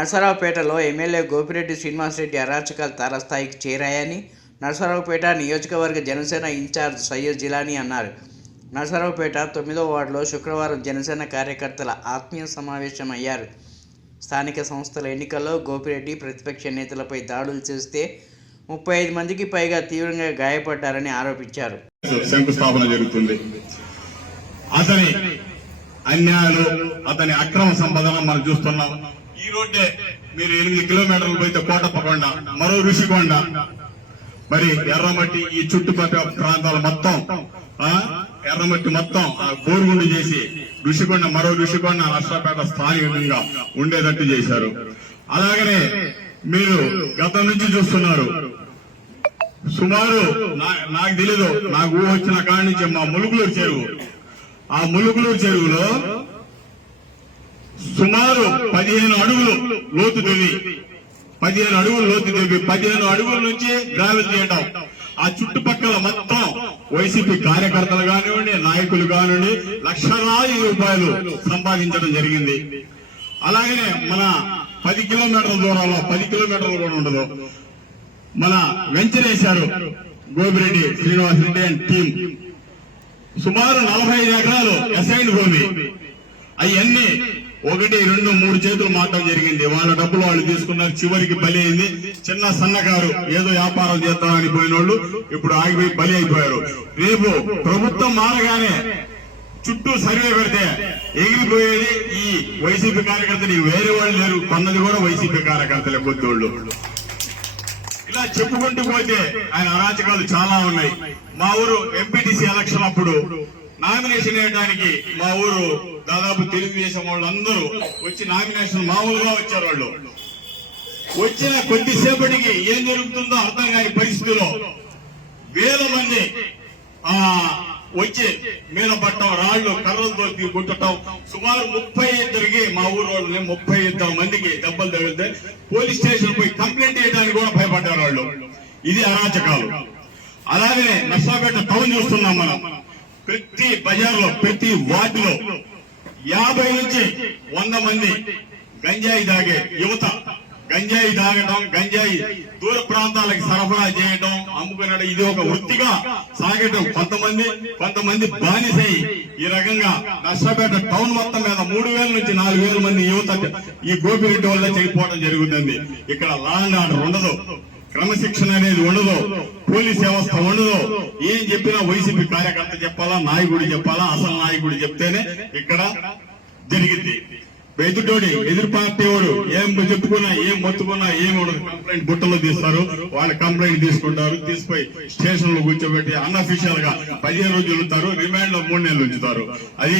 నరసరావుపేటలో MLA Gopireddy Srinivasa Reddy అరాచకాలు తారస్థాయికి చేరాయని నరసరావుపేట నియోజకవర్గ Janasena incharge Syed Jilani అన్నారు. నరసరావుపేట 9వ వార్డులో శుక్రవారం జనసేన కార్యకర్తల ఆత్మీయ సమావేశం అయ్యారు. స్థానిక సంస్థల ఎన్నికల్లో గోపిరెడ్డి ప్రతిపక్ష నేతలపై దాడులు చేస్తే 35 మందికి పైగా తీవ్రంగా గాయపడ్డారని ఆరోపించారు. శంకుస్థాపన జరుగుతుంది. అతని అన్యాయాలు, అతని అక్రమ సంపాదన మనం చూస్తున్నాం. ఈ రోడ్డే మీరు 8 కిలోమీటర్లు పోతే కోటప్పకొండ, మరో ఋషికొండ, మరి ఎర్రమట్టి, ఈ చుట్టుపక్కల ప్రాంతాల మొత్తం ఎర్రమట్టి మొత్తం బోరుగుండు చేసి ఋషికొండ, మరో ఋషికొండ నరసరావుపేట స్థానికంగా ఉండేటట్టు చేశారు. అలాగనే మీరు గతం నుంచి చూస్తున్నారు. సుమారు నాకు తెలీదు, నాకు ఊహ వచ్చిన కాడి నుంచి మా ములుగులూరు చెరువు, ఆ ములుగులూరు చెరువులో సుమారు 15 అడుగులు లోతు తవ్వి 15 అడుగుల నుంచి గ్రావెల్ చేయడం. ఆ చుట్టుపక్కల మొత్తం వైసీపీ కార్యకర్తలు కానివ్వండి, నాయకులు కానివ్వండి, లక్షలాది రూపాయలు సంపాదించడం జరిగింది. అలాగనే మన 10 కిలోమీటర్ల దూరంలో 10 కిలోమీటర్లు కూడా ఉండదు, మన వెంచరేశారు గోపిరెడ్డి శ్రీనివాసరెడ్డి అండ్ టీం. సుమారు 45 ఎకరాలు అసైన్డ్ భూమి. అవన్నీ 1, 2, 3 చేతులు మాత్రం జరిగింది. వాళ్ళ డబ్బులు వాళ్ళు తీసుకున్నారు. చివరికి బలి అయింది. చిన్న సన్నకారు ఏదో వ్యాపారం చేద్దామని పోయిన వాళ్ళు ఇప్పుడు ఆగిపోయి బలి అయిపోయారు. రేపు ప్రభుత్వం మారగానే చుట్టూ సర్వే పెడితే ఎగిరిపోయేది ఈ వైసీపీ కార్యకర్తలు. వేరే వాళ్ళు లేరు, కొన్నది కూడా వైసీపీ కార్యకర్తలే కొద్దివాళ్ళు. ఇలా చెప్పుకుంటూ పోతే ఆయన అరాచకాలు చాలా ఉన్నాయి. మా ఊరు ఎంపీటీసీ ఎలక్షన్ అప్పుడు నామినేషన్ వేయడానికి మా ఊరు దాదాపు తెలుగుదేశం వాళ్ళందరూ వచ్చి నామినేషన్ మామూలుగా వచ్చారు. వాళ్ళు వచ్చిన కొద్దిసేపటికి ఏం జరుగుతుందో అర్థం కాని పరిస్థితిలో వేల మంది వచ్చి మీద పట్టడం, రాళ్లు కర్రలతో కొట్టడం. సుమారు 32కి మా ఊరు వాళ్ళని 32 మందికి దెబ్బలు తగిలితే పోలీస్ స్టేషన్ పోయి కంప్లైంట్ చేయడానికి కూడా భయపడ్డారు వాళ్ళు. ఇది అరాచకాలు. అలాగే నర్సాపేట టౌన్ చూస్తున్నాం మనం. ప్రతి బజార్లో, ప్రతి వార్డులో 50 నుంచి 100 మంది గంజాయి తాగే యువత, గంజాయి తాగడం, గంజాయి దూర ప్రాంతాలకు సరఫరా చేయడం, అమ్ముకునడం, ఇది ఒక వృత్తిగా సాగటం. కొంతమంది బానిసై ఈ రకంగా నర్సాపేట టౌన్ మొత్తం మీద 3000 నుంచి 4000 మంది యువత ఈ గోపిరెడ్డి వల్ల చనిపోవడం జరుగుతుంది. ఇక్కడ లా అండ్ ఆర్డర్ ఉండదు, క్రమశిక్షణ అనేది ఉండదు, పోలీస్ వ్యవస్థ ఉండదు. ఏం చెప్పినా వైసీపీ కార్యకర్త చెప్పాలా, నాయకుడు చెప్పాలా, అసలు నాయకుడు చెప్తేనే ఇక్కడ జరిగింది. ఎదుటోడి, ఎదురు పార్టీ వాడు ఏం చెప్పుకున్నా, ఏం మొత్తుకున్నా ఏమి ఉండదు. కంప్లైంట్ బుట్టలో తీస్తారు, వాళ్ళు కంప్లైంట్ తీసుకుంటారు, తీసుకుపోయి స్టేషన్ లో కూర్చోబెట్టి అన్అఫీషియల్ గా 15 రోజులు ఉంచుతారు, రిమాండ్ లో 3 నెలలు ఉంచుతారు. అది